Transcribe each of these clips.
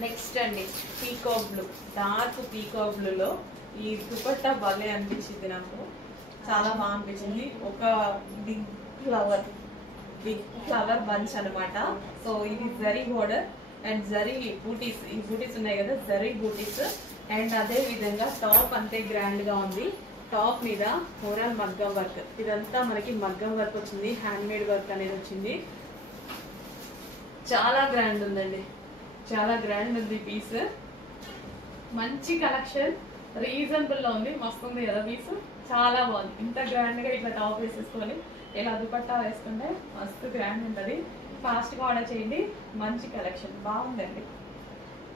Next అండి peacock blue, dark peacock బ్లూలో ఈ దుపట్టా భలే అనిపించింది నాకు, చాలా బాగా అనిపించింది. ఒక బిగ్ ఫ్లవర్ బంచ్ అనమాట. సో ఇది జరీ బోర్డర్ అండ్ జరీ బూటీస్, ఈ బూటీస్ ఉన్నాయి కదా జరీ బూటీస్. అండ్ అదే విధంగా టాప్ అంతే గ్రాండ్ గా ఉంది. టాప్ మీద ఓవరాల్ మగ్గం వర్క్, ఇదంతా మనకి మగ్గం వర్క్ వచ్చింది, హ్యాండ్ మేడ్ వర్క్ అనేది వచ్చింది. చాలా గ్రాండ్ ఉందండి, చాలా గ్రాండ్ ఉంది పీస్. మంచి కలెక్షన్, రీజనబుల్ లో ఉంది, మస్తు ఉంది కదా పీస్, చాలా బాగుంది. ఇంత గ్రాండ్ గా ఇట్లా టాప్ వేసేసుకొని ఇలా దుపట్టా వేసుకుంటే మస్తు గ్రాండ్ ఉంటుంది. ఫాస్ట్ గా ఆర్డర్ చేయండి, మంచి కలెక్షన్ బాగుందండి.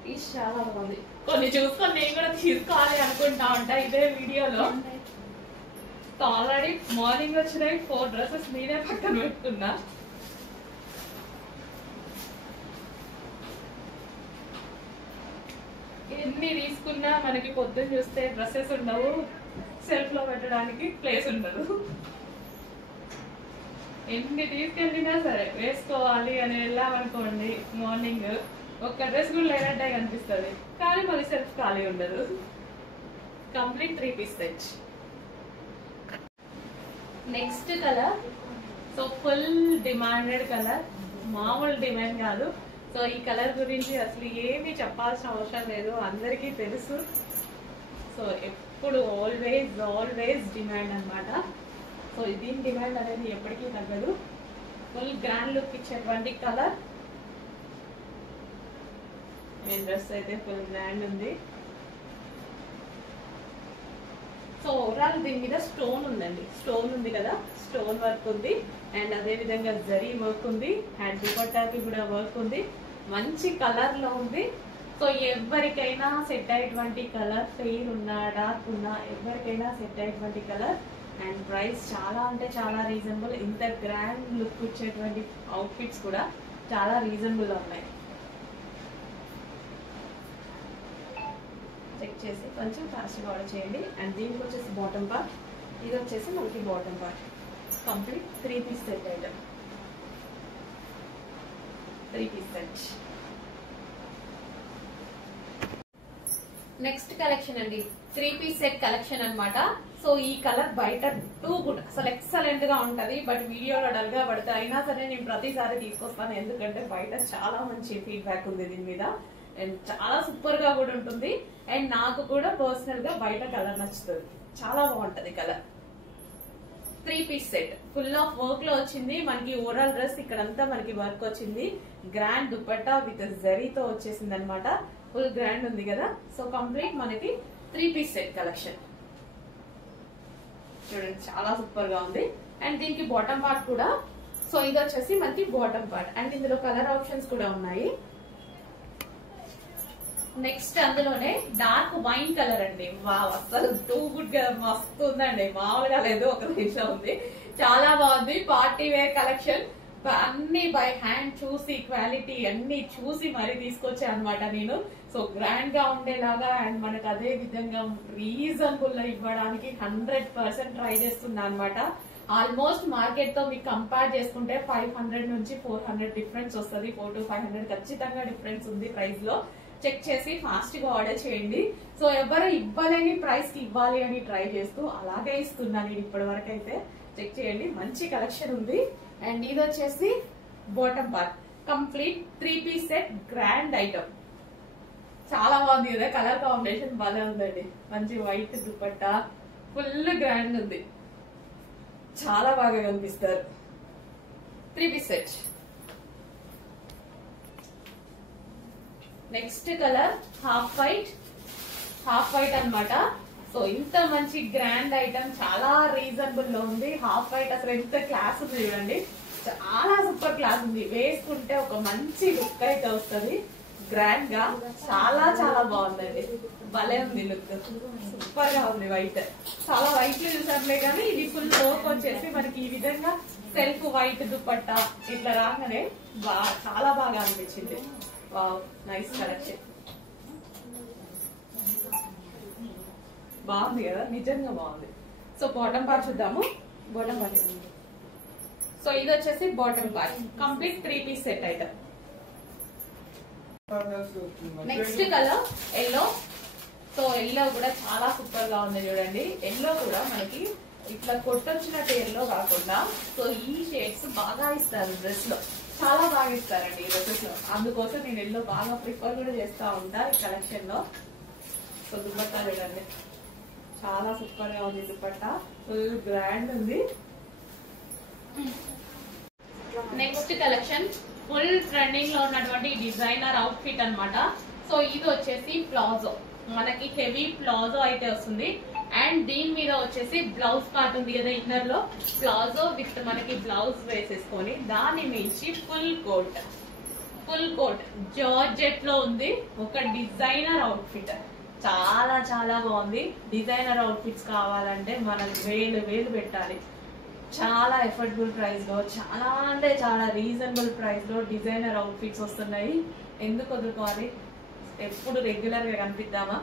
పీస్ చాలా బాగుంది. కొన్ని చూసుకొని నేను కూడా తీసుకోవాలి అనుకుంటా ఉంటా ఇదే వీడియోలో. ఆల్రెడీ మార్నింగ్ వచ్చినాయి 4 డ్రెస్సెస్ నేనే పక్కన పెట్టుకున్నా. ఎన్ని తీసుకున్నా మనకి పొద్దున్న చూస్తే డ్రెస్సెస్ ఉండవు, సెల్ఫ్ లో పెట్టడానికి ప్లేస్ ఉండదు. ఎన్ని తీసుకెళ్ళినా సరే వేసుకోవాలి అని వెళ్ళామనుకోండి, మార్నింగ్ ఒక్క డ్రెస్ కూడా లేనట్టే కనిపిస్తుంది, కానీ మళ్ళీ సెల్ఫ్ ఖాళీ ఉండదు. Complete 3 piece set. Next colour, so full demanded colour, మామూలు డిమాండ్ కాదు. సో ఈ కలర్ గురించి అసలు ఏమీ చెప్పాల్సిన అవసరం లేదు, అందరికీ తెలుసు. సో ఎప్పుడు ఆల్వేస్ డిమాండ్ అనమాట. సో దీని డిమాండ్ అనేది ఎప్పటికీ తగ్గదు. ఫుల్ గ్రాండ్ లుక్ ఇచ్చేటువంటి కలర్. డ్రెస్ అయితే ఫుల్ గ్రాండ్ ఉంది. సో ఓవరాల్ దీని మీద స్టోన్ ఉందండి, స్టోన్ ఉంది కదా, స్టోన్ వర్క్ ఉంది. అండ్ అదే విధంగా జరీ వర్క్ ఉంది, అండ్ దుపట్టాకి కూడా వర్క్ ఉంది. మంచి కలర్ లో ఉంది. సో ఎవరికైనా సెట్ అయ్యేటువంటి కలర్, ఫెయిర్ ఉన్నా డార్క్ ఉన్నా ఎవరికైనా సెట్ అయ్యేటువంటి కలర్. అండ్ ప్రైస్ చాలా అంటే చాలా రీజనబుల్. ఇంత గ్రాండ్ లుక్ ఇచ్చేటువంటి అవుట్ఫిట్స్ కూడా చాలా రీజనబుల్ గా ఉన్నాయి. చెక్ చేసి కొంచెం ఫాస్ట్గా ఆర్డర్ చేయండి. అండ్ దీనికి వచ్చేసి బాటమ్ పార్ట్, ఇది వచ్చేసి మనకి bottom part. Complete 3 piece set item, 3 piece set. Next collection అండి 3 పీస్ సెట్ కలెక్షన్ అనమాట. సో ఈ కలర్ బయట టూ గుడ్, అసలు ఎక్సలెంట్ గా ఉంటది, బట్ వీడియోలో డల్ గా పడితే అయినా సరే నేను ప్రతిసారి తీసుకొస్తాను, ఎందుకంటే బయట చాలా మంచి ఫీడ్బ్యాక్ ఉంది దీని మీద. అండ్ చాలా సూపర్ గా కూడా ఉంటుంది. అండ్ నాకు కూడా పర్సనల్ గా బయట కలర్ నచ్చుతుంది, చాలా బాగుంటది colour. 3 piece set full of work లో వచ్చింది మనకి. ఓవరాల్ డ్రెస్ ఇక్కడంతా మనకి వర్క్ వచ్చింది. గ్రాండ్ దుపట్టా విత్ జరీతో వచ్చేసింది అనమాట. ఫుల్ గ్రాండ్ ఉంది కదా. సో కంప్లీట్ మనకి 3 పీస్ సెట్ కలెక్షన్. చూడండి చాలా సూపర్ గా ఉంది. అండ్ దీనికి బాటమ్ పార్ట్ కూడా, సో ఇది వచ్చేసి మనకి బాటమ్ పార్ట్. అండ్ ఇందులో కలర్ ఆప్షన్స్ కూడా ఉన్నాయి. నెక్స్ట్ అందులోనే డార్క్ వైన్ కలర్ అండి. వావ్, అసలు టూ గుడ్ గా మస్తు ఉందండి, మామూలుగా లేదు, ఒక నిమిషం ఉంది, చాలా బాగుంది. పార్టీ వేర్ కలెక్షన్ అన్ని బై హ్యాండ్ చూసి క్వాలిటీ అన్ని చూసి మరీ తీసుకొచ్చా అనమాట నేను. సో గ్రాండ్ గా ఉండేలాగా అండ్ మనకు అదే విధంగా రీజనబుల్ ఇవ్వడానికి 100% ట్రై చేస్తున్నా అనమాట. ఆల్మోస్ట్ మార్కెట్ తో మీకు కంపేర్ చేసుకుంటే 500 నుంచి 400 డిఫరెన్స్ వస్తుంది. 400 to 500 ఖచ్చితంగా డిఫరెన్స్ ఉంది ప్రైస్ లో. చెక్ చేసి ఫాస్ట్ గా ఆర్డర్ చేయండి. సో ఎవరు ఇవ్వలేని ప్రైస్ కి ఇవ్వాలి అని ట్రై చేస్తూ అలాగే ఇస్తున్నాను నేను ఇప్పటి వరకు అయితే. చెక్ చేయండి, మంచి కలెక్షన్ ఉంది. అండ్ ఇది వచ్చేసి bottom part, complete 3 piece set grand item. చాలా బాగుంది కదా, కలర్ కాంబినేషన్ బాగా ఉందండి. మంచి వైట్ దుపట్టా, ఫుల్ గ్రాండ్ ఉంది, చాలా బాగా కనిపిస్తారు. 3 piece set. Next colour half white అన్నమాట. సో ఇంత మంచి గ్రాండ్ ఐటమ్ చాలా రీజనబుల్ లో ఉంది. హాఫ్ వైట్ అసలు ఎంత క్లాస్ ఉంది చూడండి, చాలా సూపర్ క్లాస్ ఉంది. వేసుకుంటే ఒక మంచి లుక్ అయితే వస్తుంది గ్రాండ్ గా, చాలా చాలా బాగుందండి, భలే ఉంది లుక్, సూపర్ గా ఉంది. వైట్ చాలా వైట్ చూసారులే కానీ ఇది ఫుల్ వర్క్ వచ్చేసి మనకి ఈ విధంగా సెల్ఫ్ వైట్ దుపట్టా ఇట్లా రాగానే చాలా బాగా అనిపించింది. వావ్, నైస్ కలెక్షన్, బాగుంది కదా, నిజంగా బాగుంది. సో బాటమ్ పార్ట్ చూద్దాము. బాటమ్ పార్ట్, సో ఇది వచ్చేసి bottom part, complete 3 piece set item. Next colour yellow. So yellow కూడా చాలా సూపర్ గా ఉంది చూడండి. ఎల్లో కూడా మనకి ఇట్లా కొట్టొచ్చినట్టు ఎల్లో కాకుండా సో ఈ షేడ్స్ బాగా ఇస్తారు డ్రెస్ లో, చాలా బాగా ఇస్తారండి ఈ డ్రెస్సెస్ లో. అందుకోసం నేను ఎల్లో బాగా ప్రిఫర్ కూడా చేస్తా ఉంటా ఈ కలెక్షన్ లో. సో దుపట్టా చూడండి, చాలా సూపర్ గా ఉంది దుపట్టా, ఫుల్ గ్రాండ్ ఉంది. నెక్స్ట్ కలెక్షన్ ఫుల్ ట్రెండింగ్ లో ఉన్నటువంటి డిజైనర్ అవుట్ ఫిట్ అన్నమాట. సో ఇది వచ్చేసి ప్లాజో, మనకి హెవీ ప్లాజో అయితే వస్తుంది. అండ్ దీని మీద వచ్చేసి బ్లౌజ్ పార్ట్ ఉంది కదా ఇన్నర్ లో, ప్లాజో విత్ మనకి బ్లౌజ్ వేసేసుకొని దాని మించి ఫుల్ కోట్ జార్జెట్ లో ఉంది. ఒక డిజైనర్ అవుట్ ఫిట్, చాలా చాలా బాగుంది. డిజైనర్ అవుట్ ఫిట్స్ కావాలంటే మనం వేలు పెట్టాలి. చాలా ఎఫర్డబుల్ ప్రైస్ లో, చాలా అంటే చాలా రీజనబుల్ ప్రైస్ లో డిజైనర్ అవుట్ ఫిట్స్ వస్తున్నాయి. ఎందుకు వదులుకోవాలి, ఎప్పుడు రెగ్యులర్ గా కనిపిద్దామా,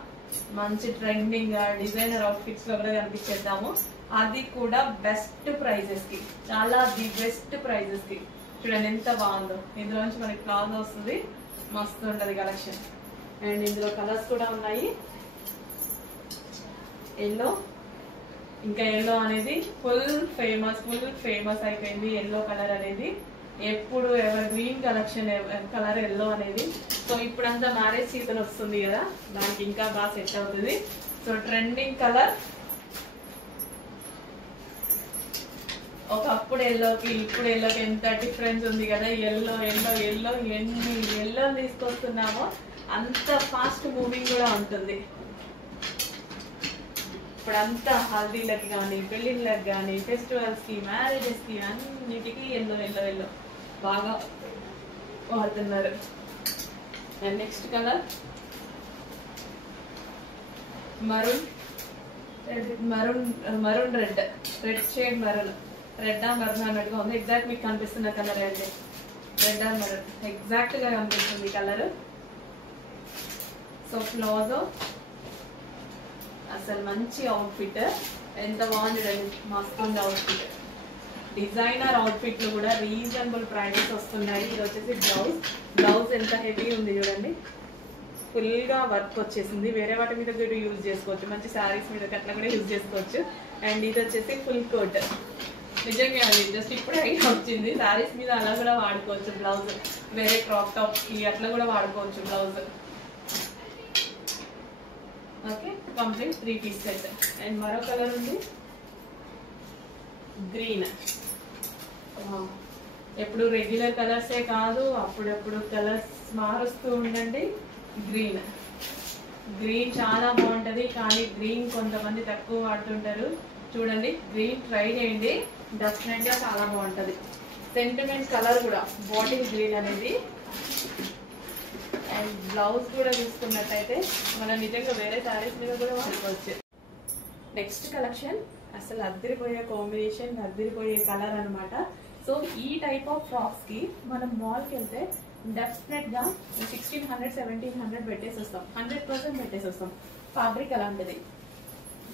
మంచి ట్రెండింగ్ గా డిజైనర్ అవుట్ ఫిట్స్ లో కూడా కనిపించేద్దాము. అది కూడా బెస్ట్ ప్రైజెస్ కి, చాలా ది బెస్ట్ ప్రైజెస్ కి. చూడండి ఎంత బాగుందో. ఇందులోంచి మనకి ప్లాజో వస్తుంది, మస్తు ఉంటది కలెక్షన్. అండ్ ఇందులో కలర్స్ కూడా ఉన్నాయి. ఎల్లో, ఇంకా ఎల్లో అనేది ఫుల్ ఫేమస్ అయిపోయింది. ఎల్లో కలర్ అనేది ఎప్పుడు ever green collection colour yellow అనేది. సో ఇప్పుడంతా మ్యారేజ్ సీజన్ వస్తుంది కదా, దానికి ఇంకా బాగా సెట్ అవుతుంది. So trending colour. ఒకప్పుడు ఎల్లోకి ఇప్పుడు ఎల్లోకి ఎంత డిఫరెన్స్ ఉంది కదా. ఎల్లో ఎన్ని ఎల్లో తీసుకొస్తున్నామో అంత ఫాస్ట్ మూవింగ్ కూడా ఉంటుంది. ఇప్పుడంతా హల్దీలకి కానీ, పెళ్లిళ్ళకి కానీ, ఫెస్టివల్స్ కి, మ్యారేజెస్ కి అన్నిటికీ ఎల్లో బాగా వాడుతున్నారు. And next colour maroon red shade red అన్నట్టుగా ఉంది. ఎగ్జాక్ట్ మీకు కనిపిస్తున్న కలర్ అయితే రెడ్ మరూన్ ఎగ్జాక్ట్ గా కనిపిస్తుంది కలర్. సో ప్లాజో అసలు మంచి అవుట్ ఫిట్, ఎంత బాగుంది, మస్తు ఉంది అవుట్ ఫిట్. డిజైనర్ అవుట్ ఫిట్లు కూడా రీజనబుల్ ప్రైజెస్ వస్తున్నాయి. ఇది వచ్చేసి బ్లౌజ్ ఎంత హెవీ ఉంది చూడండి, ఫుల్ గా వర్క్ వచ్చేసింది. వేరే వాటి మీద కూడా యూజ్ చేసుకోవచ్చు, మంచి శారీస్ మీద అట్లా కూడా యూజ్ చేసుకోవచ్చు. అండ్ ఇది వచ్చేసి ఫుల్ కోట్, నిజంగా అది జస్ట్ ఇప్పుడే ఐడియా వచ్చింది. శారీస్ మీద అలా కూడా వాడుకోవచ్చు బ్లౌజ్, వేరే క్రాప్ టాప్స్ కి అట్లా కూడా వాడుకోవచ్చు blouse. Okay, complete 3 piece set. And మరో కలర్ ఉంది గ్రీన్. ఎప్పుడు రెగ్యులర్ కలర్సే కాదు, అప్పుడప్పుడు కలర్స్ మారుస్తూ ఉండండి. గ్రీన్ చాలా బాగుంటది, కానీ గ్రీన్ కొంతమంది తక్కువ వాడుతుంటారు. చూడండి, గ్రీన్ ట్రై చేయండి, డెఫినెట్ గా చాలా బాగుంటది. సెంటిమెంట్ కలర్ కూడా బాటిల్ గ్రీన్ అనేది. అండ్ బ్లౌజ్ కూడా చూసుకున్నట్టయితే మనం నిజంగా వేరే శారీస్ మీద కూడా వాడుకోవచ్చు. నెక్స్ట్ కలెక్షన్ అసలు అద్దరిపోయే కాంబినేషన్, అద్దరిపోయే కలర్ అనమాట. సో ఈ టైప్ ఆఫ్ ఫ్రాక్స్ కి మనం మాల్ కి వెళ్తే డెఫినెట్ గా 1600-1700 పెట్టేసి వస్తాం, 100% పెట్టేసి వస్తాం. ఫ్యాబ్రిక్ అలాంటిది,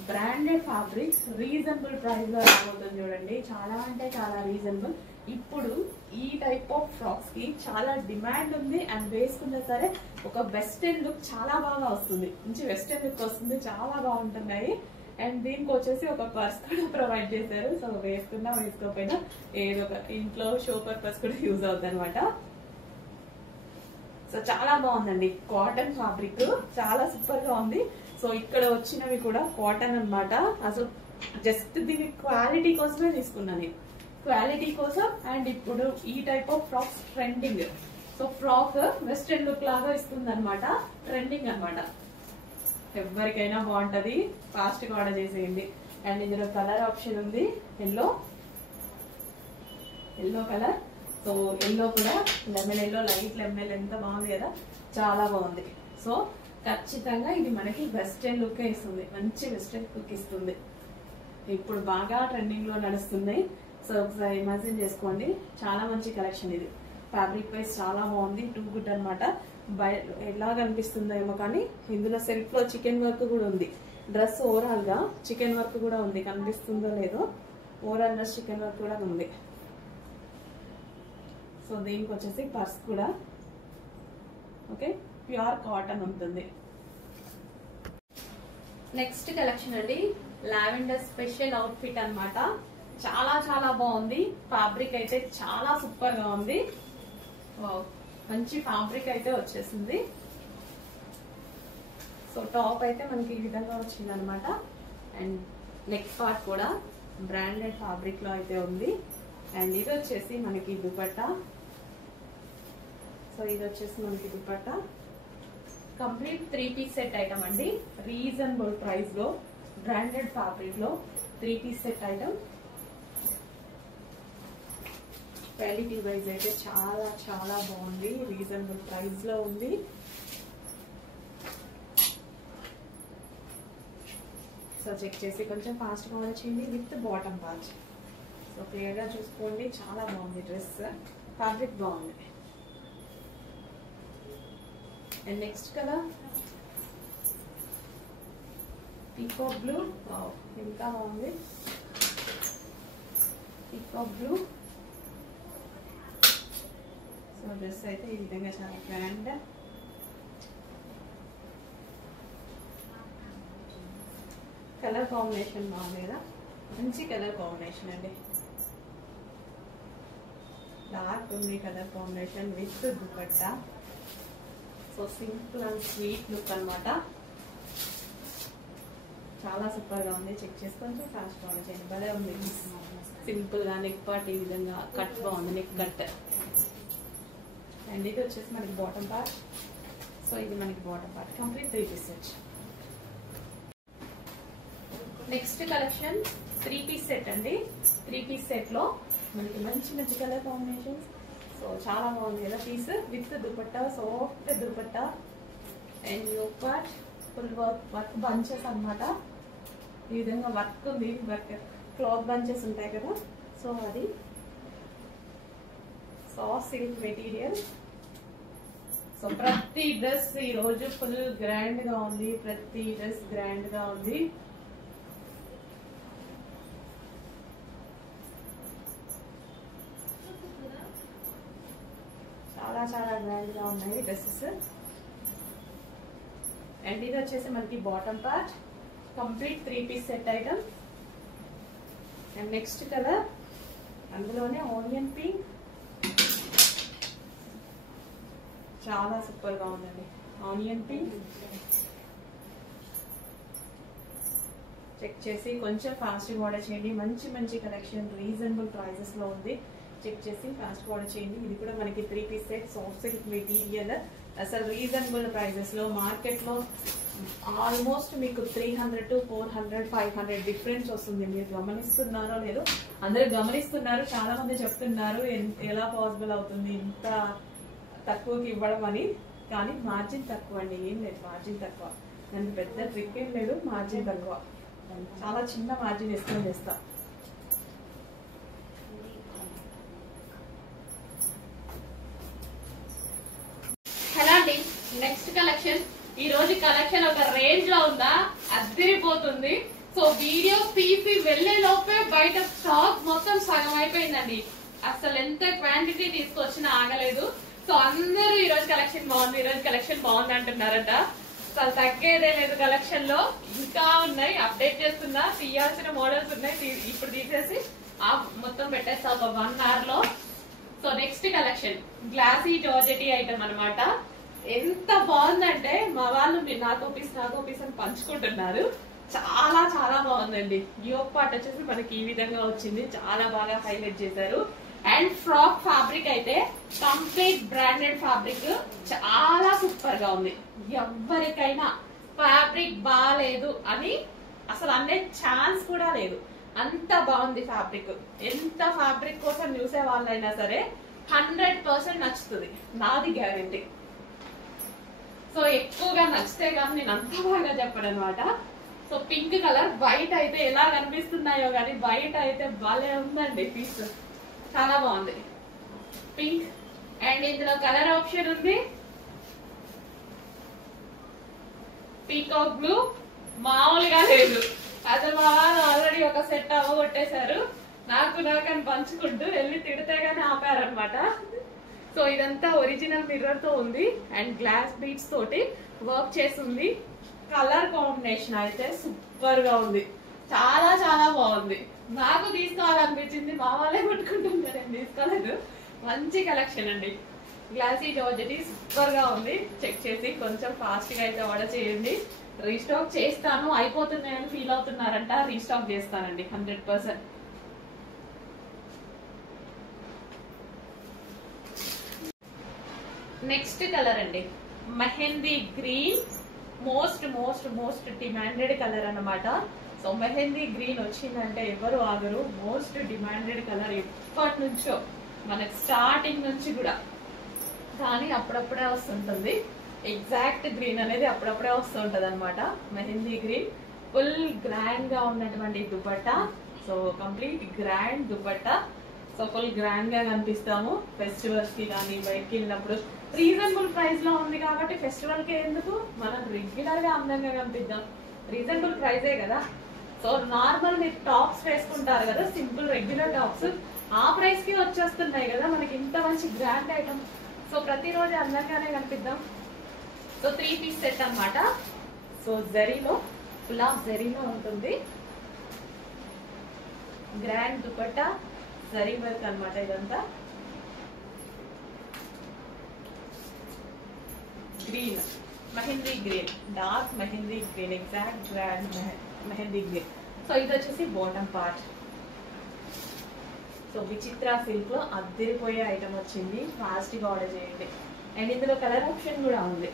బ్రాండెడ్ ఫ్యాబ్రిక్, రీజనబుల్ ప్రైస్ లో రాబోతుంది చూడండి. చాలా అంటే చాలా రీజనబుల్. ఇప్పుడు ఈ టైప్ ఆఫ్ ఫ్రాక్స్ కి చాలా డిమాండ్ ఉంది. అండ్ వేసుకున్నా సరే ఒక వెస్టర్న్ లుక్ చాలా బాగా వస్తుంది, మంచి వెస్టర్న్ లుక్ వస్తుంది, చాలా బాగుంటున్నాయి. అండ్ దీనికి వచ్చేసి ఒక పర్స్ కూడా ప్రొవైడ్ చేశారు. సో వేసుకున్నా వేసుకోకపోయినా ఏదో ఒక ఇంట్లో షో పర్పస్ కూడా యూజ్ అవుతుంది అనమాట. సో చాలా బాగుందండి, కాటన్ ఫ్యాబ్రిక్ చాలా సూపర్ గా ఉంది. సో ఇక్కడ వచ్చినవి కూడా కాటన్ అన్నమాట. అసలు జస్ట్ దీని క్వాలిటీ కోసమే తీసుకున్నాను, క్వాలిటీ కోసం. అండ్ ఇప్పుడు ఈ type of frocks trending. So frock western look లాగా ఇస్తుంది అనమాట, ట్రెండింగ్ అనమాట. ఎవరికైనా బాగుంటది, ఫాస్ట్ గా ఆర్డర్ చేసేయండి. అండ్ ఇందులో కలర్ ఆప్షన్ ఉంది, ఎల్లో కలర్. సో ఎల్లో కూడా లెమన్ ఎల్లో, లైట్ లెమన్ ఎంత బాగుంది కదా, చాలా బాగుంది. సో ఖచ్చితంగా ఇది మనకి వెస్టర్న్ లుక్ ఇస్తుంది, మంచి వెస్టర్న్ లుక్ ఇస్తుంది. ఇప్పుడు బాగా ట్రెండింగ్ లో నడుస్తున్నాయి. సో ఒకసారి ఇమాజిన్ చేసుకోండి, చాలా మంచి కలెక్షన్ ఇది. ఫ్యాబ్రిక్ వైజ్ చాలా బాగుంది, టూ గుడ్ అనమాట. ఎలా కనిపిస్తుందో ఏమో కానీ ఇందులో సెల్ఫ్ లో చికెన్ వర్క్ కూడా ఉంది. డ్రెస్ ఓవరాల్ గా చికెన్ వర్క్ కూడా ఉంది, కనిపిస్తుందో లేదో, ఓవరాల్ డ్రెస్ చికెన్ వర్క్ కూడా ఉంది. సో దీనికి వచ్చేసి పర్స్ కూడా ఓకే. ప్యూర్ కాటన్ ఉంటుంది. నెక్స్ట్ కలెక్షన్ అండి, లావెండర్ స్పెషల్ అవుట్ఫిట్ అన్నమాట. చాలా చాలా బాగుంది. ఫ్యాబ్రిక్ అయితే చాలా సూపర్ గా ఉంది. మంచి ఫ్యాబ్రిక్ అయితే వచ్చేసింది. సో టాప్ అయితే మనకి ఈ విధంగా వచ్చింది అనమాట. అండ్ నెక్ పార్ట్ కూడా బ్రాండెడ్ ఫ్యాబ్రిక్ లో అయితే ఉంది. అండ్ ఇది వచ్చేసి మనకి దుపట్టా. సో ఇది వచ్చేసి మనకి dupatta complete 3 piece set item అండి. రీజనబుల్ ప్రైస్ లో బ్రాండెడ్ ఫ్యాబ్రిక్ లో 3 piece set item. Quality wise అయితే చాలా చాలా బాగుంది. రీజనబుల్ ప్రైస్ లో ఉంది. సో చెక్ చేసి కొంచెం ఫాస్ట్ గా వచ్చింది with bottom part. So clear గా చూసుకోండి. చాలా బాగుంది డ్రెస్. ఫ్యాబ్రిక్ బాగుంది. And next colour peacock blue. ఇంకా బాగుంది. Peacock blue. సో డ్రెస్ అయితే ఈ విధంగా చాలా గ్రాండ్. కలర్ కాంబినేషన్ బాగుంది కదా, మంచి కలర్ కాంబినేషన్ అండి. డార్క్ ఉంది colour combination with dupatta. So simple and sweet look అనమాట. చాలా సూపర్ గా ఉంది. చెక్ చేసుకొని ఫాస్ట్ గా చేయండి. భలే ఉంది. సింపుల్ గా నెక్ పార్ట్ ఈ విధంగా కట్ బాగుంది. Neck cut. అండ్ ఇది వచ్చేసి మనకి బాటమ్ పార్ట్. సో ఇది మనకి bottom part complete 3 piece set. Next collection 3 piece set అండి. 3 పీస్ సెట్ లో మనకి మంచి మంచి కలర్ కాంబినేషన్స్. సో చాలా బాగుంది కదా piece with dupatta. Soft dupatta and yoke part full work bunches అన్నమాట. ఈ విధంగా వర్క్ ఉంది. వర్క్ క్లాత్ బంచెస్ ఉంటాయి కదా, సో అది సాఫ్ట్ సిల్క్ మెటీరియల్. సో ప్రతి డ్రెస్ ఈ రోజు ఫుల్ గ్రాండ్ గా ఉంది. ప్రతి డ్రెస్ గ్రాండ్ గా ఉంది. చాలా చాలా గ్రాండ్ గా ఉన్నాయి డ్రెస్సెస్. అండ్ ఇది వచ్చేసి మనకి bottom part complete 3 piece set item. And next colour అందులోనే ఆనియన్ పింక్. చాలా సూపర్ గా ఉందండి ఆనియన్ పింక్. చెక్ చేసి కొంచెం ఫాస్ట్ ఆర్డర్ చేయండి. మంచి మంచి కలెక్షన్ రీజనబుల్ ప్రైజెస్ లో ఉంది. చెక్ చేసి ఫాస్ట్ ఆర్డర్ చేయండి. ఇది కూడా మనకి 3 piece set soft silk material. అసలు రీజనబుల్ ప్రైజెస్ లో మార్కెట్ లో ఆల్మోస్ట్ మీకు 300 to 400, 500 డిఫరెన్స్ వస్తుంది. మీరు గమనిస్తున్నారో లేదో, అందరూ గమనిస్తున్నారు. చాలా మంది చెప్తున్నారు ఎలా పాసిబుల్ అవుతుంది ఇంత తక్కువకి ఇవ్వడం అని. కానీ మార్జిన్ తక్కువ అండి. ఏం లేదు, మార్జిన్ తక్కువ. దానికి పెద్ద ట్రిక్ ఏం లేదు, మార్జిన్ తక్కువ. చాలా చిన్న మార్జిన్ ఇష్టం చేస్తా. హలో అండి, నెక్స్ట్ కలెక్షన్. ఈ రోజు కలెక్షన్ ఒక రేంజ్ లో ఉందా, అద్దరిపోతుంది. సో వీడియో తీసి వెళ్లే లోపే బయట స్టాక్ మొత్తం సగం అయిపోయిందండి. అసలు ఎంత క్వాంటిటీ తీసుకొచ్చినా ఆగలేదు. సో అందరూ ఈ రోజు కలెక్షన్ బాగుంది, ఈ రోజు కలెక్షన్ బాగుంది అంటున్నారట. అసలు తగ్గేదే లేదు. కలెక్షన్ లో ఇంకా ఉన్నాయి, అప్డేట్ చేస్తున్నా. తీయాల్సిన మోడల్స్ ఉన్నాయి. ఇప్పుడు తీసేసి మొత్తం పెట్టేస్తా ఒక 1 hour లో. So next collection glossy georgette item అనమాట. ఎంత బాగుందంటే మా వాళ్ళు మీరు నాకు పీస్ అని పంచుకుంటున్నారు. చాలా చాలా బాగుందండి. యోక్ పార్ట్ వచ్చేసి మనకి ఈ విధంగా వచ్చింది. చాలా బాగా హైలైట్ చేశారు. అండ్ ఫ్రాక్ ఫ్యాబ్రిక్ అయితే కంప్లీట్ బ్రాండెడ్ ఫ్యాబ్రిక్. చాలా సూపర్ గా ఉంది. ఎవరికైనా ఫ్యాబ్రిక్ బాగాలేదు అని అసలు అనే ఛాన్స్ కూడా లేదు. అంత బాగుంది ఫ్యాబ్రిక్. ఎంత ఫ్యాబ్రిక్ కోసం చూసే వాళ్ళైనా సరే 100% నచ్చుతుంది, నాది గ్యారెంటీ. సో ఎక్కువగా నచ్చితే కానీ నేను అంత బాగా చెప్పను అనమాట. సో పింక్ కలర్ వైట్ అయితే ఎలా కనిపిస్తున్నాయో కానీ వైట్ అయితే భలే ఉందండి పీస్. చాలా బాగుంది పింక్. అండ్ ఇందులో కలర్ ఆప్షన్ ఉంది పీకాక్ బ్లూ. మామూలుగా లేదు అసలు. మా వాళ్ళు ఆల్రెడీ ఒక సెట్ అవ్వగొట్టేశారు. నాకు అని పంచుకుంటూ వెళ్ళి తిడితే గానీ ఆపారనమాట. సో ఇదంతా ఒరిజినల్ మిర్రర్ తో ఉంది అండ్ గ్లాస్ బీట్స్ తోటి వర్క్ చేసింది. కలర్ కాంబినేషన్ అయితే సూపర్ గా ఉంది, చాలా చాలా బాగుంది. నాకు తీసుకోవాలనిపించింది, మా వాళ్ళే పట్టుకుంటుంటే నేను తీసుకోలేదు. మంచి కలెక్షన్ అండి. గ్లాసీ జార్జెట్ సూపర్ గా ఉంది. చెక్ చేసి కొంచెం ఫాస్ట్ గా అయితే ఆర్డర్ చేయండి. రీస్టాక్ చేస్తాను, అయిపోతున్నాయని ఫీల్ అవుతున్నారంట, రీస్టాక్ చేస్తానండి 100%. నెక్స్ట్ కలర్ అండి mehndi green. Most most most demanded colour అన్నమాట. సో మెహందీ గ్రీన్ వచ్చిందంటే ఎవరు ఆగరు. మోస్ట్ డిమాండెడ్ కలర్ ఎప్పటి నుంచో, మనకి స్టార్టింగ్ నుంచి కూడా. కానీ అప్పుడప్పుడే వస్తుంటుంది. ఎగ్జాక్ట్ గ్రీన్ అనేది అప్పుడప్పుడే వస్తుంటది అనమాట. మెహందీ గ్రీన్ ఫుల్ గ్రాండ్ గా ఉన్నటువంటి dupatta. So complete grand dupatta. So full grand గా కనిపిస్తాము ఫెస్టివల్స్ కి కానీ బయటకి వెళ్ళినప్పుడు. రీజనబుల్ ప్రైస్ లో ఉంది కాబట్టి ఫెస్టివల్ కి ఎందుకు, మనం రెగ్యులర్ గా అందంగా కనిపిద్దాం. రీజనబుల్ ప్రైజే కదా. సో నార్మల్ మీరు టాప్స్ వేసుకుంటారు కదా, సింపుల్ రెగ్యులర్ టాప్స్, ఆ ప్రైస్ కి వచ్చేస్తున్నాయి కదా మనకి. ఇంత మంచి గ్రాండ్ ఐటమ్. సో ప్రతిరోజు అందంగానే కనిపిద్దాం. సో 3 పీస్ సెట్ అన్నమాట. సో జరీలో, ఫుల్ ఆఫ్ జరీలో ఉంటుంది. గ్రాండ్ దుపట్టా, జరీ వర్క్ అన్నమాట ఇదంతా. Green, mehndi green, dark mehndi green, exact grand mehndi green. So ఇది వచ్చేసి బాటమ్ పార్ట్. సో విచిత్ర సిల్క్ లో అద్దరిపోయే ఐటమ్ వచ్చింది, ఫాస్ట్ గా ఆర్డర్ చేయండి. అండ్ ఇందులో కలర్ ఆప్షన్ కూడా ఉంది,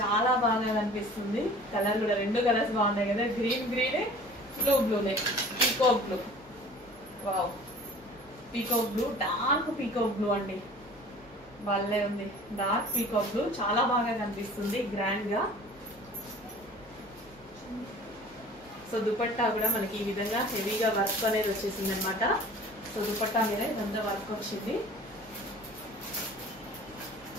చాలా బాగా కనిపిస్తుంది. కలర్ కూడా 2 కలర్స్ బాగున్నాయి కదా, గ్రీన్ గ్రీనే, బ్లూ బ్లూనే, peacock blue. Wow, peacock blue, dark peacock blue అండి, భలే ఉంది. డార్క్ పీకాక్ బ్లూ చాలా బాగా కనిపిస్తుంది గ్రాండ్ గా. సో దుపట్టా కూడా మనకి ఈ విధంగా హెవీగా వర్క్ అనేది వచ్చేసింది అనమాట. సో దుపట్టా మీద ఇదంతా వర్క్ వచ్చింది.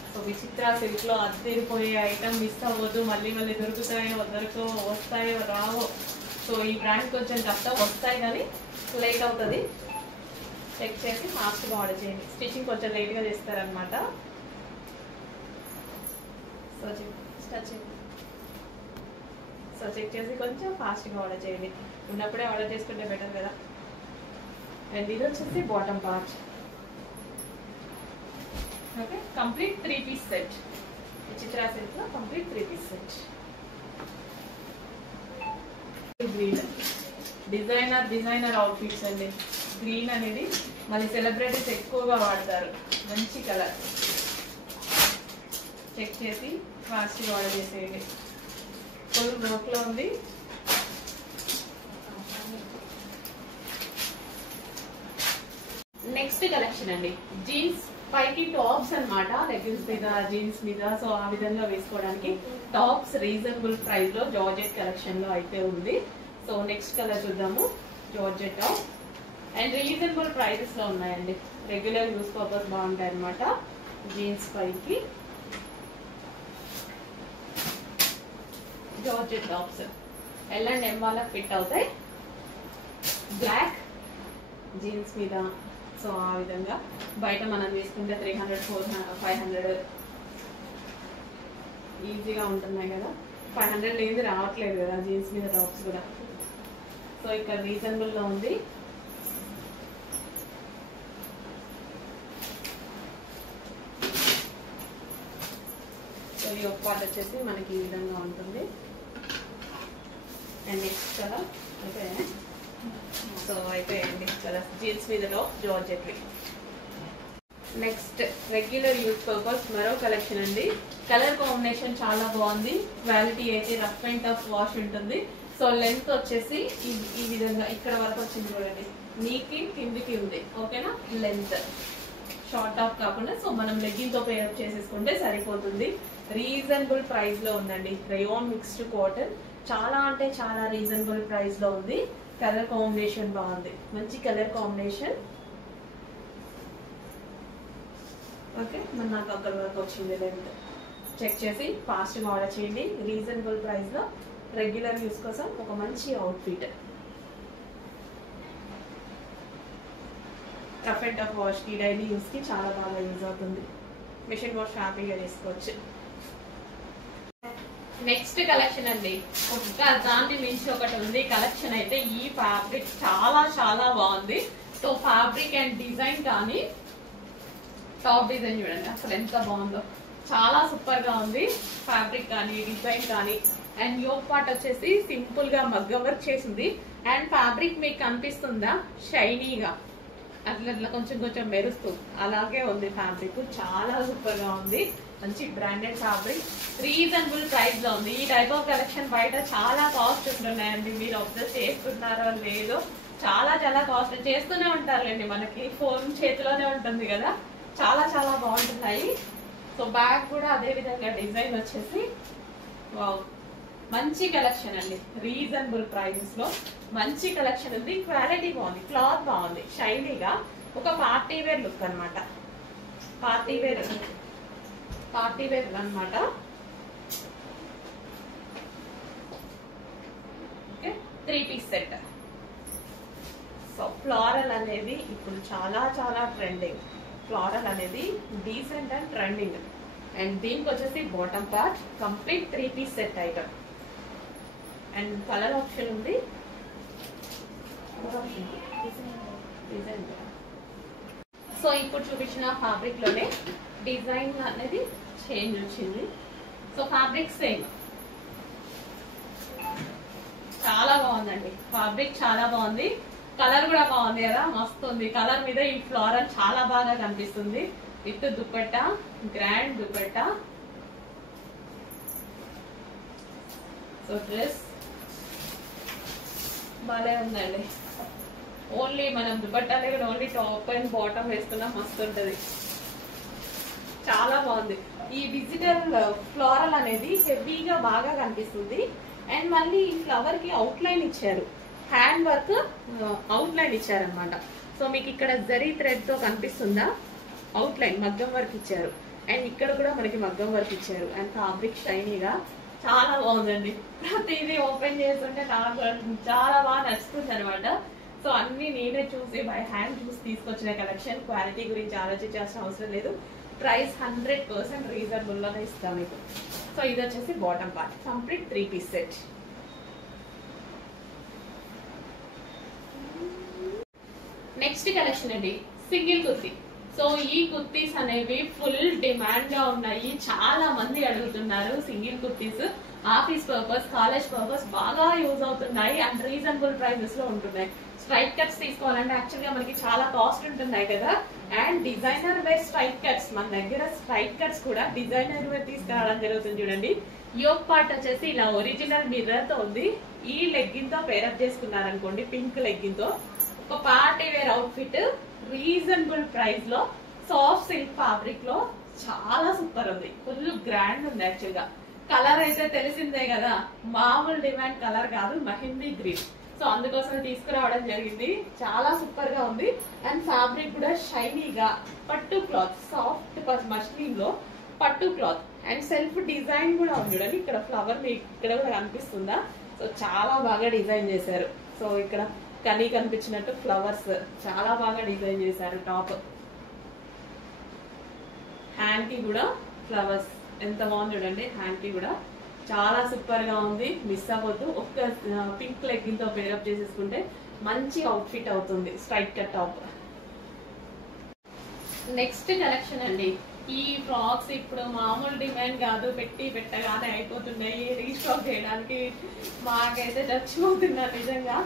సో విచిత్ర సిల్క్ లో అద్దరిపోయే ఐటమ్ మిస్ అవ్వద్దు. మళ్ళీ మళ్ళీ దొరుకుతాయో వస్తాయో రావో. సో ఈ బ్రాండ్ కొంచెం కష్టం, వస్తాయి కానీ లేట్ అవుతుంది. చెక్ చేసి ఫాస్ట్గా ఆర్డర్ చేయండి. స్టిచ్చింగ్ కొంచెం లేట్గా చేస్తారనమాట. సో చెక్ చేసి కొంచెం ఫాస్ట్గా ఆర్డర్ చేయండి. ఉన్నప్పుడే ఆర్డర్ చేసుకుంటే బెటర్ కదా. అండ్ ఇది వచ్చేసి bottom part. Okay, complete 3 piece set. Vichitra silk లో complete 3 piece set. Green designer outfits అండి. గ్రీన్ అనేది మళ్ళీ సెలబ్రిటీస్ ఎక్కువగా వాడతారు. మంచి కలర్. చెక్ చేసి ఫాస్ట్గా ఆర్డర్ చేసేయండి. ఫుల్ వర్క్ లో ఉంది. నెక్స్ట్ కలెక్షన్ అండి జీన్స్ పైకి టాప్స్ అన్నమాట. లెగ్గిన్స్ మీద, జీన్స్ మీద, సో ఆ విధంగా వేసుకోవడానికి టాప్స్ రీజనబుల్ ప్రైస్ లో జార్జెట్ కలెక్షన్ లో అయితే ఉంది. సో నెక్స్ట్ కలర్ చూద్దాము. Georgette top and reasonable prices లో ఉన్నాయండి. రెగ్యులర్ యూస్ పర్పస్ బాగుంటాయి అనమాట. జీన్స్ పైకి జార్జెట్ టాప్స్ L&M వాళ్ళకి ఫిట్ అవుతాయి. బ్లాక్ జీన్స్ మీద. సో ఆ విధంగా బయట మనం తీసుకుంటే 300, 400, 500 ఈజీగా ఉంటున్నాయి కదా. 500 లేనిది రావట్లేదు కదా జీన్స్ మీద టాప్స్ కూడా. సో ఇక్కడ రీజనబుల్ లో ఉంది. సో ఈ ఒక పార్ట్ వచ్చేసి మనకి ఈ విధంగా ఉంటుంది. అండ్ నెక్స్ట్ కలర్ అయితే సో అయిపోయింది కలర్ జీన్స్ మీదలో georgette. Next regular use purpose మరో కలెక్షన్ అండి. కలర్ కాంబినేషన్ చాలా బాగుంది. క్వాలిటీ అయితే రఫ్ అండ్ టఫ్ వాష్ ఉంటుంది. సో లెంత్ వచ్చేసి ఈ విధంగా ఇక్కడ వరకు వచ్చింది చూడండి. నీకి కిందికి ఉంది. ఓకేనా, లెంత్ షార్ట్ టాప్ కాకుండా సో మనం లెగ్గింగ్ తో పేరప్ చేసేసుకుంటే సరిపోతుంది. రీజనబుల్ ప్రైస్ లో ఉందండి. రేయాన్ మిక్స్డ్ కాటన్, చాలా అంటే చాలా రీజనబుల్ ప్రైస్ లో ఉంది. కలర్ కాంబినేషన్ బాగుంది, మంచి కలర్ కాంబినేషన్. ఓకే, మరి నాకు అక్కడ వరకు వచ్చింది లెంత్. చెక్ చేసి ఫాస్ట్గా ఆర్డర్ చేయండి. రీజనబుల్ ప్రైస్ లో రెగ్యులర్ యూస్ కోసం ఒక మంచి outfit. Rough and tough wash కి డైలీ యూస్ కి చాలా బాగా యూజ్ అవుతుంది. మిషన్ వాష్ హ్యాపీగా చేసుకోవచ్చు. నెక్స్ట్ కలెక్షన్ అండి, ఒక్క దాన్ని మించి ఒకటి ఉంది కలెక్షన్ అయితే. ఈ ఫ్యాబ్రిక్ చాలా చాలా బాగుంది. సో ఫ్యాబ్రిక్ అండ్ డిజైన్ కానీ, టాప్ డిజైన్ చూడండి అసలు ఎంత బాగుందో, చాలా సూపర్ గా ఉంది ఫ్యాబ్రిక్ కానీ డిజైన్ కానీ. అండ్ యోక్ పార్ట్ వచ్చేసి సింపుల్ గా మగ్గం వర్క్ చేసింది. అండ్ ఫ్యాబ్రిక్ మీకు కనిపిస్తుందా షైనీగా అట్లా అట్లా కొంచెం కొంచెం మెరుస్తూ అలాగే ఉంది ఫ్యాబ్రిక్. చాలా సూపర్ గా ఉంది, మంచి బ్రాండెడ్ ఫ్యాబ్రిక్, రీజనబుల్ ప్రైస్ లో ఉంది. ఈ టైప్ ఆఫ్ కలెక్షన్ బయట చాలా కాస్ట్ ఉంటున్నాయండి, మీరు అబ్జర్వ్ చేస్తున్నారో లేదో. చాలా చాలా కాస్ట్ చేస్తూనే ఉంటారులేండి, మనకి ఫోన్ చేతిలోనే ఉంటుంది కదా. చాలా చాలా బాగుంటున్నాయి. సో బ్యాగ్ కూడా అదే విధంగా డిజైన్ వచ్చేసి వావ్, మంచి కలెక్షన్ అండి. రీజనబుల్ ప్రైజెస్ లో మంచి కలెక్షన్ ఉంది. క్వాలిటీ బాగుంది, క్లాత్ బాగుంది, షైనీగా ఒక పార్టీ వేర్ లుక్ అనమాట. పార్టీ వేర్ అనమాట. Okay, 3 piece set. So floral అనేది ఇప్పుడు చాలా చాలా ట్రెండింగ్. ఫ్లోరల్ అనేది డీసెంట్ అండ్ ట్రెండింగ్. అండ్ దీనికి వచ్చేసి bottom part complete 3 piece set item. And colour option ఉంది. సో ఇప్పుడు చూపించిన ఫ్యాబ్రిక్ లోనే డిజైన్ అనేది చేంజ్ వచ్చింది. సో ఫ్యాబ్రిక్ సేమ్, చాలా బాగుందండి ఫ్యాబ్రిక్, చాలా బాగుంది. కలర్ కూడా బాగుంది కదా, మస్తు ఉంది. కలర్ మీద ఈ ఫ్లోరల్ చాలా బాగా కనిపిస్తుంది. With dupatta, grand dupatta. So dress బాగా ఉందండి. ఓన్లీ మనం దుపట్టా లేక ఓన్లీ టాప్ అండ్ బాటమ్ వేసుకున్నా మస్తు ఉంటది, చాలా బాగుంది. ఈ డిజిటల్ ఫ్లోరల్ అనేది హెవీగా బాగా కనిపిస్తుంది. అండ్ మళ్ళీ ఈ ఫ్లవర్ కి అవుట్ లైన్ ఇచ్చారు, హ్యాండ్ వర్క్ అవుట్ లైన్ ఇచ్చారనమాట. సో మీకు ఇక్కడ జరీ థ్రెడ్ తో కనిపిస్తుందా అవుట్ లైన్, మగ్గం వర్క్ ఇచ్చారు. అండ్ ఇక్కడ కూడా మనకి మగ్గం వర్క్ ఇచ్చారు. అండ్ ఫ్యాబ్రిక్ షైనీగా చాలా బాగుందండి. ప్రతిదీ ఓపెన్ చేస్తుంటే నాకు చాలా బాగా నచ్చుతుంది అనమాట. సో అన్ని నేనే చూసి బై హ్యాండ్ చూసి తీసుకొచ్చిన కలెక్షన్. క్వాలిటీ గురించి ఆలోచించాల్సిన అవసరం లేదు. ప్రైస్ 100% రీజనబుల్ లోనే ఇస్తాం మీకు. సో ఇది వచ్చేసి bottom part, complete 3 piece set. Next collection అండి, సింగిల్ కుర్తీ. సో ఈ కుర్తీస్ అనేవి ఫుల్ డిమాండ్ గా ఉన్నాయి, చాలా మంది అడుగుతున్నారు. Single kurtis office purpose, college purpose బాగా యూజ్ అవుతున్నాయి. అండ్ రీజనబుల్ ప్రైజెస్ లో ఉంటున్నాయి. స్ట్రైట్ కట్స్ తీసుకోవాలంటే యాక్చువల్ గా మనకి చాలా కాస్ట్ ఉంటున్నాయి కదా. And designer wear straight cuts, మన దగ్గర స్ట్రైట్ కట్స్ కూడా డిజైనర్ వేర్ తీసుకురావడం జరుగుతుంది. చూడండి, యోక్ పార్ట్ వచ్చేసి ఇలా ఒరిజినల్ మిర్రర్ తో ఉంది. ఈ లెగ్గిన్ తో పేరప్ చేసుకున్నారనుకోండి, పింక్ లెగ్గిన్ తో ఒక party wear outfit. Reasonable price లో సాఫ్ట్ సిల్క్ ఫ్యాబ్రిక్ లో చాలా సూపర్ ఉంది, ఫుల్ గ్రాండ్ ఉంది. యాక్చువల్ గా కలర్ అయితే తెలిసిందే కదా, మామూలు డిమాండ్ కలర్ కాదు, మెహందీ గ్రీన్. సో అందుకోసం తీసుకురావడం జరిగింది. చాలా సూపర్ గా ఉంది. అండ్ ఫ్యాబ్రిక్ కూడా షైనీగా, పట్టు క్లాత్, సాఫ్ట్ మస్లిన్ లో పట్టు క్లాత్. అండ్ సెల్ఫ్ డిజైన్ కూడా ఉంది చూడండి, ఇక్కడ ఫ్లవర్ మీకు ఇక్కడ కూడా కనిపిస్తుందా. సో చాలా బాగా డిజైన్ చేశారు. సో ఇక్కడ కనీ కనిపించినట్టు ఫ్లవర్స్ చాలా బాగా డిజైన్ చేశారు. టాప్ హ్యాండ్ కి కూడా ఫ్లవర్స్ ఎంత బాగుంది చూడండి. హ్యాండ్ కి కూడా చాలా సూపర్ గా ఉంది. మిస్ అవ్వద్దు. ఒక్క పింక్ లెగ్గిన్ తో పేరప్ చేసేసుకుంటే మంచి అవుట్ ఫిట్ అవుతుంది, straight cut top. Next collection అండి, ఈ ఫ్రాక్స్ ఇప్పుడు మామూలు డిమాండ్ కాదు, పెట్టగానే అయిపోతున్నాయి. రీస్టాక్ చేయడానికి మాకైతే చచ్చిపోతున్నారు నిజంగా.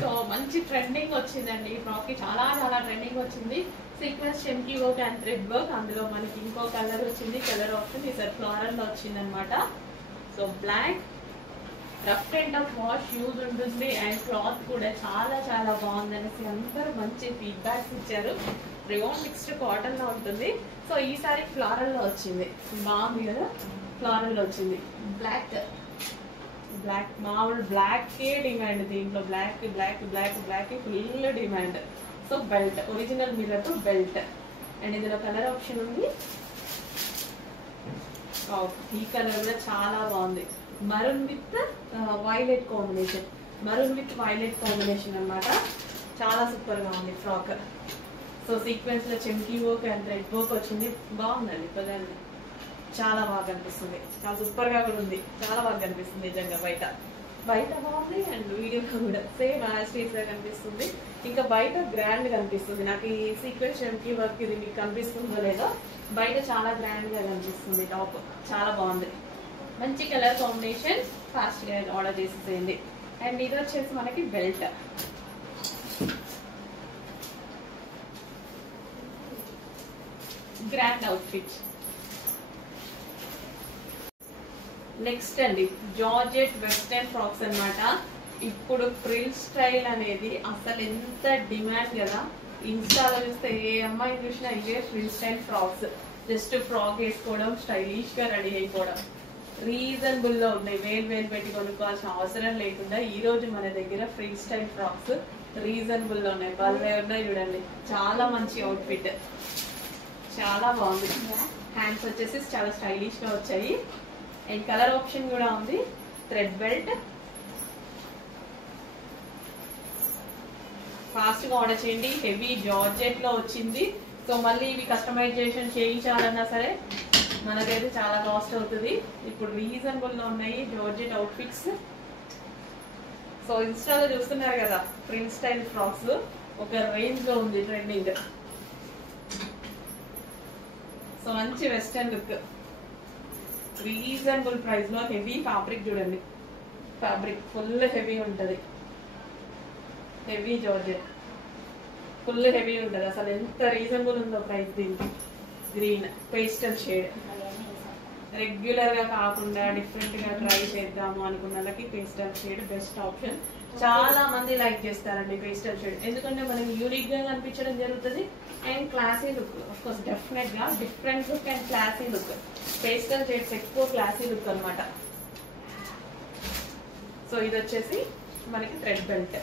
సో మంచి ట్రెండింగ్ వచ్చిందండి ఈ ఫ్రాక్ కి, చాలా చాలా ట్రెండింగ్ వచ్చింది. సీక్వెన్స్ చెమ్కీ వర్క్ అండ్ థ్రెడ్ వర్క్. అందులో మనకి ఇంకో కలర్ వచ్చింది, కలర్ ఆప్షన్ ఈసారి ఫ్లోరల్ లో వచ్చింది అనమాట. So black, rough and tough wash use ఉంటుంది. అండ్ క్లాత్ కూడా చాలా చాలా బాగుందనేసి అందరూ మంచి ఫీడ్బ్యాక్స్ ఇచ్చారు. రియోన్ మిక్స్డ్ కాటన్ లో ఉంటుంది. సో ఈసారి ఫ్లోరల్ లో వచ్చింది, బాగుంది కదా. ఫ్లోరల్ లో వచ్చింది. బ్లాక్ మామూలు బ్లాక్ కే డిమాండ్ దీంట్లో. Black black black black full demand. So belt, original mirror తో బెల్ట్. అండ్ ఇందులో కలర్ ఆప్షన్ ఉంది. ఈ కలర్ కూడా చాలా బాగుంది. Maroon with violet combination, maroon with violet combination అన్నమాట. చాలా సూపర్ గా ఉంది ఫ్రాక్. సో సీక్వెన్స్ లో చెంకీ వర్క్ అండ్ థ్రెడ్ వర్క్ వచ్చింది. బాగుందండి కదండి, చాలా బాగా కనిపిస్తుంది. చాలా సూపర్ గా కూడా ఉంది, చాలా బాగా కనిపిస్తుంది నిజంగా. బయట బాగుంది అండ్ వీడియోలో కూడా సేమ్ యాజ్ గా కనిపిస్తుంది. ఇంకా బయట గ్రాండ్ కనిపిస్తుంది. నాకు ఈ సీక్వెన్స్ చెంకీ వర్క్ ఇది మీకు కనిపిస్తుందో లేదో, బయట చాలా గ్రాండ్ గా కనిపిస్తుంది. టాప్ చాలా బాగుంది, మంచి కలర్ కాంబినేషన్. ఫాస్ట్ గా ఆర్డర్ చేసేసేయండి. అండ్ ఇది వచ్చేసి మనకి బెల్ట్, గ్రాండ్ అవుట్ఫిట్. నెక్స్ట్ అండి జార్జెట్ వెస్టర్న్ ఫ్రాక్స్ అన్నమాట. ఇప్పుడు ఫ్రిల్ స్టైల్ అనేది అసలు ఎంత డిమాండ్ కదా. ఇన్స్టాలో చూస్తే ఏ అమ్మాయి చూసినా ఇవే frill style frocks. Just frock వేసుకోవడం, స్టైలిష్ గా రెడీ అయిపోవడం. రీజనబుల్ లో ఉన్నాయి, వేలు పెట్టి కొనుక్కోవాల్సిన అవసరం లేకుండా ఈ రోజు మన దగ్గర ఫ్రిల్ స్టైల్ ఫ్రాక్స్ రీజనబుల్ లో ఉన్నాయి. భలే ఉన్నాయి చూడండి, చాలా మంచి అవుట్ఫిట్, చాలా బాగుంది. హ్యాండ్స్ వచ్చేసి చాలా స్టైలిష్ గా వచ్చాయి. అండ్ కలర్ ఆప్షన్ కూడా ఉంది. Thread belt. ఫాస్ట్ గా ఆర్డర్ చేయండి. హెవీ జార్జెట్ లో వచ్చింది. సో మళ్ళీ ఇవి కస్టమైజేషన్ చేయించాలన్నా సరే మనకైతే చాలా కాస్ట్ అవుతుంది. ఇప్పుడు రీజనబుల్ లో ఉన్నాయి జార్జెట్ అవుట్ఫిట్స్. సో ఇన్స్టాలో చూస్తున్నారు కదా, ప్రింట్ స్టైల్ ఫ్రాక్స్ ఒక రేంజ్ లో ఉంది, ట్రెండింగ్. సో మంచి వెస్టర్న్ లుక్, రీజనబుల్ ప్రైస్ లో. హెవీ ఫ్యాబ్రిక్ చూడండి, ఫ్యాబ్రిక్ ఫుల్ హెవీ ఉంటది. హెవీ జార్జెట్ ఫుల్ హెవీ ఉంటది. అసలు ఎంత రీజనబుల్ ఉందో ప్రైస్ దీనికి. గ్రీన్ పేస్టల్ షేడ్, రెగ్యులర్ గా కాకుండా డిఫరెంట్ గా ట్రై చేద్దాము అనుకున్న వాళ్ళకి పేస్టల్ షేడ్ బెస్ట్ ఆప్షన్. చాలా మంది లైక్ చేస్తారండి పేస్టల్ షేడ్, ఎందుకంటే మనకి యూనిక్ గా కనిపించడం జరుగుతుంది. And classy look, of course definite గా different look and classy look. Pastel shades ఎక్కువ క్లాసీ లుక్ అనమాట. సో ఇది వచ్చేసి మనకి thread belt.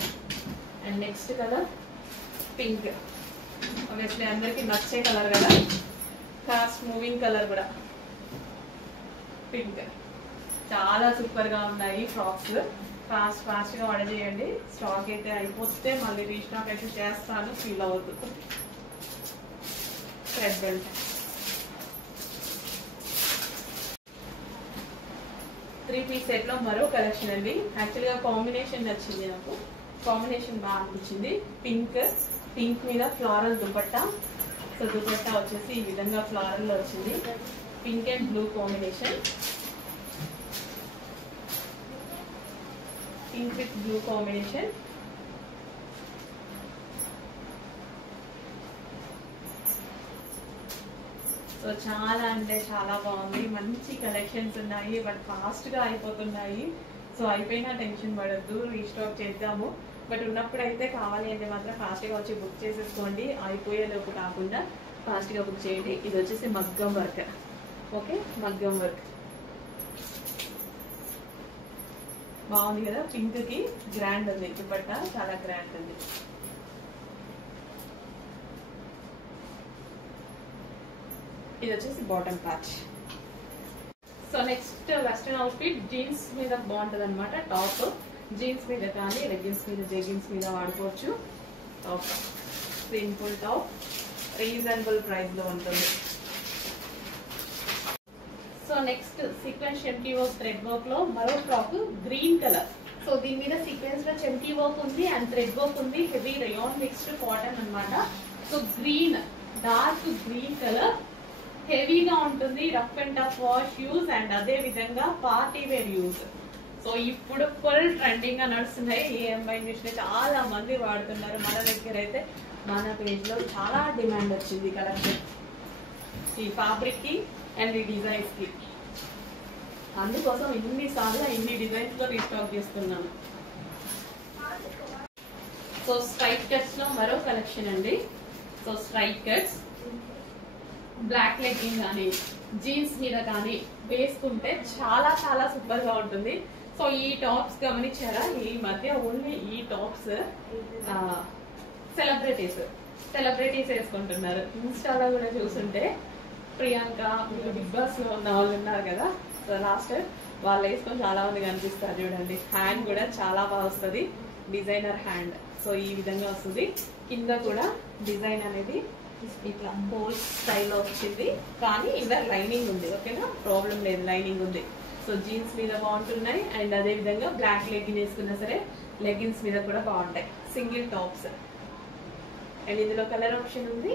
And next colour pink, obviously అందరికి నచ్చే కలర్ కదా, ఫాస్ట్ మూవింగ్ కలర్ కూడా. పింక్ చాలా సూపర్ గా ఉన్నాయి ఫ్రాక్స్. ఫాస్ట్ గా ఆర్డర్ చేయండి. స్టాక్ అయితే అయిపోతే మళ్ళీ రీస్టాక్ అయితే చేస్తాను, ఫీల్ అవుతుంది. థ్రెడ్ బెల్ట్ 3-piece సెట్ లో మరో కలెక్షన్ అండి. యాక్చువల్ గా కాంబినేషన్ నచ్చింది నాకు, కాంబినేషన్ బాగా అనిపించింది. పింక్ మీద ఫ్లారల్ దుపట్టా. సో దుపట్టా వచ్చేసి ఈ విధంగా ఫ్లారల్ లో వచ్చింది. Pink and blue combination, pink with blue combination. So చాలా అంటే చాలా బాగుంది, మంచి కలెక్షన్స్ ఉన్నాయి. బట్ ఫాస్ట్ గా అయిపోతున్నాయి. సో అయిపోయినా టెన్షన్ పడద్దు, రీస్టాక్ చేద్దాము. బట్ ఉన్నప్పుడైతే కావాలి అంటే మాత్రం ఫాస్ట్ గా వచ్చి బుక్ చేసేసుకోండి, అయిపోయేలోపు కాకుండా ఫాస్ట్ గా బుక్ చేయండి. ఇది వచ్చేసి మగ్గం వర్క్. ఓకే, మగ్గం వర్క్ బాగుంది కదా. పింక్ కి గ్రాండ్ ఉంది దుపట్టా, చాలా గ్రాండ్ ఉంది. ఇది వచ్చేసి bottom patch. So next western outfit jeans మీద బాగుంటది అనమాట. టాప్ జీన్స్ మీద కానీ లెగ్గిన్స్ మీద, జెగిన్స్ మీద వాడుకోవచ్చు. Top simple top, reasonable price లో ఉంటుంది. సో నెక్స్ట్ సీక్వెన్స్ చెంకీ వర్క్ థ్రెడ్ వర్క్ లో మరో ఫ్రాక్ గ్రీన్ కలర్. సో దీని మీద సీక్వెన్స్ లో చెంకీ వర్క్ ఉంది అండ్ థ్రెడ్ వర్క్ ఉంది. హెవీ రయాన్ మిక్స్డ్ కాటన్ అన్నమాట. So green, dark green colour, హెవీగా ఉంటుంది. Rough and tough wash use and అదే విధంగా పార్టీ వేర్ యూజ్. సో ఇప్పుడు ఫుల్ ట్రెండింగ్ గా నడుస్తున్నాయి. ఈ అమ్మాయి చూసిన చాలా మంది వాడుతున్నారు. మన దగ్గర అయితే మన పేజ్ లో చాలా డిమాండ్ వచ్చింది కలెక్షన్ ఈ ఫ్యాబ్రిక్ కి అండ్ ఈ డిజైన్స్ కి. అందుకోసం ఇన్నిసార్లు ఇన్ని డిజైన్స్ లో రీస్టాక్ చేస్తున్నాను. సో స్ట్రైట్ కట్స్ లో మరో కలెక్షన్ అండి. So straight cuts black legging కానీ జీన్స్ మీద కానీ వేసుకుంటే చాలా చాలా సూపర్ గా ఉంటుంది. సో ఈ టాప్స్ గమనించారా, ఈ మధ్య ఓన్లీ ఈ టాప్స్ సెలబ్రిటీస్ వేసుకుంటున్నారు. ఇన్స్టాలో కూడా చూస్తుంటే ప్రియాంక, బిగ్ బాస్ లో ఉన్న వాళ్ళు ఉన్నారు కదా, సో లాస్ట్ వాళ్ళు వేసుకొని చాలా మంది కనిపిస్తారు చూడండి. హ్యాండ్ కూడా చాలా బాగా వస్తుంది, డిజైనర్ హ్యాండ్. సో ఈ విధంగా వస్తుంది. కింద కూడా డిజైన్ అనేది ఇట్లా హోల్ స్టైల్లో వచ్చింది, కానీ ఇన్నర్ లైనింగ్ ఉంది. ఓకేనా, ప్రాబ్లం లేదు, లైనింగ్ ఉంది. సో జీన్స్ మీద బాగుంటున్నాయి. అండ్ అదే విధంగా బ్లాక్ లెగ్గిన్ వేసుకున్నా సరే లెగ్గిన్స్ మీద కూడా బాగుంటాయి. Single tops. అండ్ ఇందులో కలర్ ఆప్షన్ ఉంది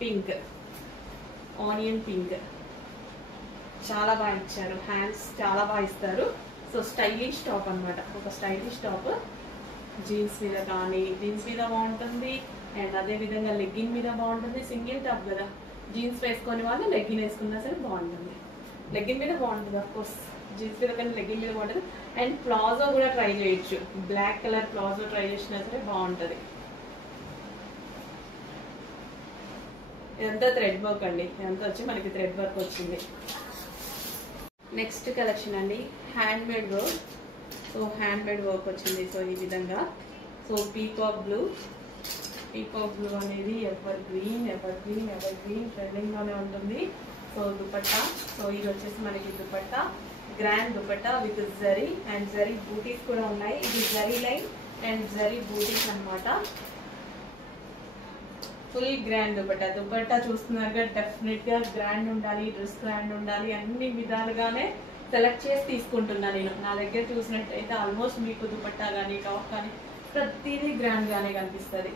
పింక్, ఆనియన్ పింక్. చాలా బాగా ఇచ్చారు, హ్యాండ్స్ చాలా బాగా ఇస్తారు. సో స్టైలిష్ టాప్ అనమాట, ఒక స్టైలిష్ టాప్. జీన్స్ మీద కానీ జీన్స్ మీద బాగుంటుంది. అండ్ అదే విధంగా లెగ్గిన్ మీద బాగుంటుంది. సింగిల్ టాప్ కదా, జీన్స్ వేసుకొని వాళ్ళు లెగ్గిన్ వేసుకున్నా సరే బాగుంటుంది. లెగ్గిన్ మీద బాగుంటుంది, అఫ్ కోర్స్ జీన్స్ మీద కానీ లెగ్గిన్ మీద బాగుంటుంది. అండ్ ప్లాజో కూడా ట్రై చేయొచ్చు, బ్లాక్ కలర్ ప్లాజో ట్రై చేసినా సరే బాగుంటుంది. ఇదంతా థ్రెడ్ వర్క్ అండి, ఇదంతా వచ్చి మనకి థ్రెడ్ వర్క్ వచ్చింది. నెక్స్ట్ కలెక్షన్ అండి hand made work. So hand made work వచ్చింది. సో ఈ విధంగా, సో పీకాక్ బ్లూ అనేది ఎవర్ గ్రీన్ ట్రెండింగ్ లోనే ఉంటుంది. సో దుపట్టా, సో ఇది వచ్చేసి మనకి dupatta, grand dupatta with zari and zari butis కూడా ఉన్నాయి. ఇది జరీ లైన్ అండ్ జరీ బూటీస్ అన్నమాట. Full grand dupatta. దుపట్టా చూస్తున్నారుగా, డెఫినెట్ గా గ్రాండ్ ఉండాలి, డ్రెస్ గ్రాండ్ ఉండాలి, అన్ని విధాలుగానే సెలెక్ట్ చేసి తీసుకుంటున్నా నేను. నా దగ్గర చూసినట్టయితే ఆల్మోస్ట్ మీకు దుపట్టా కానీ టాప్ కానీ ప్రతిదీ గ్రాండ్ గానే కనిపిస్తుంది.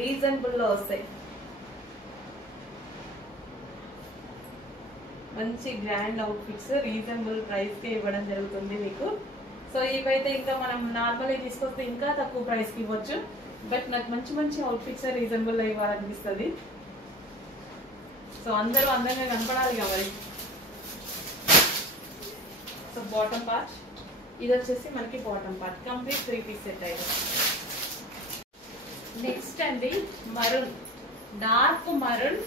రీజనబుల్ లో వస్తాయి, మంచి గ్రాండ్ అవుట్ఫిట్స్ రీజనబుల్ ప్రైస్ కి ఇవ్వడం జరుగుతుంది మీకు. సో ఇవైతే ఇంకా మనం నార్మల్ తీసుకొస్తే ఇంకా తక్కువ ప్రైస్ కి ఇవ్వచ్చు. బట్ నాకు మంచి మంచి అవుట్ఫిట్స్ రీజనబుల్ ఇవ్వాలనిపిస్తుంది. సో అందరూ అందంగా కనపడాలి కాబట్టి. సో బాటమ్ పార్ట్ ఇది వచ్చేసి మనకి bottom part complete 3 piece set అయితే. నెక్స్ట్ అండి మరూన్, డార్క్ మరూన్,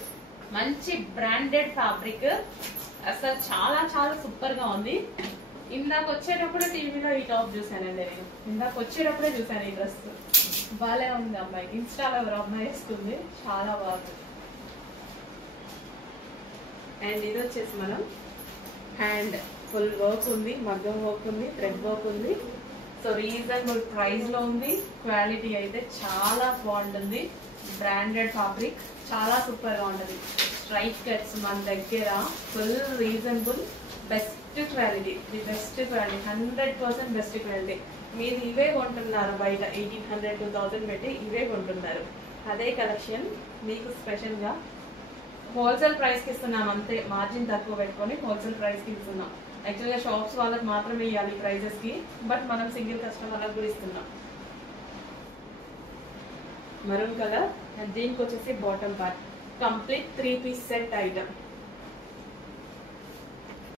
మంచి బ్రాండెడ్ ఫ్యాబ్రిక్. అసలు చాలా చాలా సూపర్ గా ఉంది. ఇందాక వచ్చేటప్పుడు టీవీలో ఈ టాప్ చూసానండి నేను. ఇందాక వచ్చేటప్పుడే చూసాను ఈ డ్రెస్. బాగా ఉంది అమ్మాయి, ఇన్స్టాలో ఎవరు అమ్మాయి వేసుకుంది, చాలా బాగుంది. అండ్ ఇది వచ్చేసి మనం హ్యాండ్ ఫుల్ వర్క్ ఉంది, మగ్గం వర్క్ ఉంది, థ్రెడ్ వర్క్ ఉంది. సో రీజనబుల్ ప్రైస్ లో ఉంది. క్వాలిటీ అయితే చాలా బాగుంటుంది. బ్రాండెడ్ ఫ్యాబ్రిక్, చాలా సూపర్ గా ఉంటుంది. స్ట్రైట్ కట్స్ మన దగ్గర full reasonable, best quality. The best quality, 100% best quality. మీరు ఇవే కొంటున్నారు బయట 1800 2000 పెట్టి ఇవే కొంటున్నారు. అదే కలెక్షన్ మీకు స్పెషల్ గా హోల్సేల్ ప్రైస్ కి ఇస్తున్నాం, అంతే. మార్జిన్ తక్కువ పెట్టుకొని హోల్సేల్ ప్రైస్ కి ఇస్తున్నాం. యాక్చువల్గా షాప్స్ వాళ్ళకి మాత్రమే ఇవ్వాలి ప్రైజెస్ కి, బట్ మనం సింగిల్ కస్టమర్లకు కూడా ఇస్తున్నాం. Maroon colour. అండ్ దీనికి వచ్చేసి bottom part complete 3 piece set item.